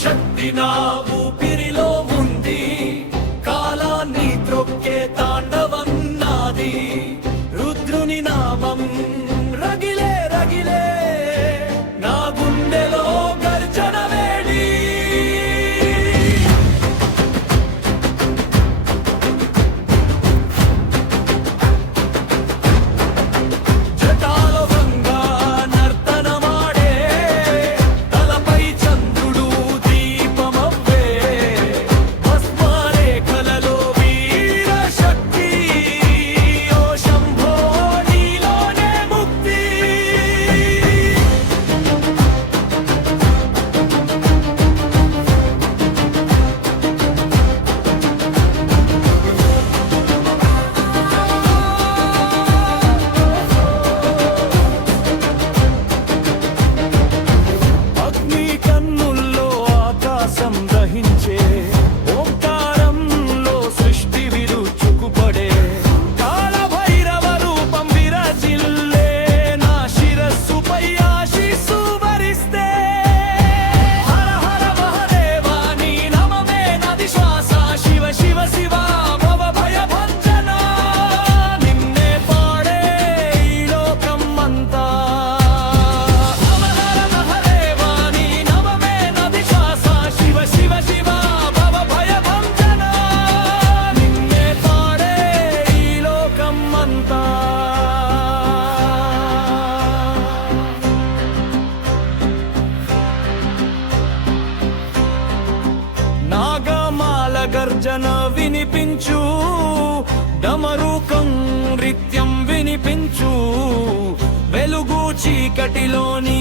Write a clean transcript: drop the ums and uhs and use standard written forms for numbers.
శక్తి నా ఊపిరిలో ఉంది, కాలాన్ని త్రొక్కే తాండవం నాది. రుద్రుని నామం రగిలే రగిలే నా గుండెలో గర్జన వేడి. జటాల వంగా నర్తనమాడే, తలపై చంద్రుడు దీపమవ్వే, భస్మరేఖలలో వీర శక్తి. ఓ శంభో నీలోనే ముక్తి. అగ్ని కన్నుల్లో ఆకాశం దహించే, ఓంకారంలో సృష్టి విరుచుకుపడే, కాళభైరవ రూపం విరజిల్లే, నా శిరస్సుపై ఆశీస్సు వరిస్తే. హర హర మహదేవా నీ నమమే నది శ్వాస, శివ శివ శివ భవ భయ భంజన. నిన్నే పాడే ఈ లోకం అంతా. అమర మహదేవా నీ నమమే నది శ్వాస, శివ శివ శివ భవ భయ భంజన. నిన్నే పాడే ఈ లోకం అంతా. నాగమాల గర్జన వినిపించు, డమరుకం నృత్యం వినిపించు, వెలుగు చీకటిలోని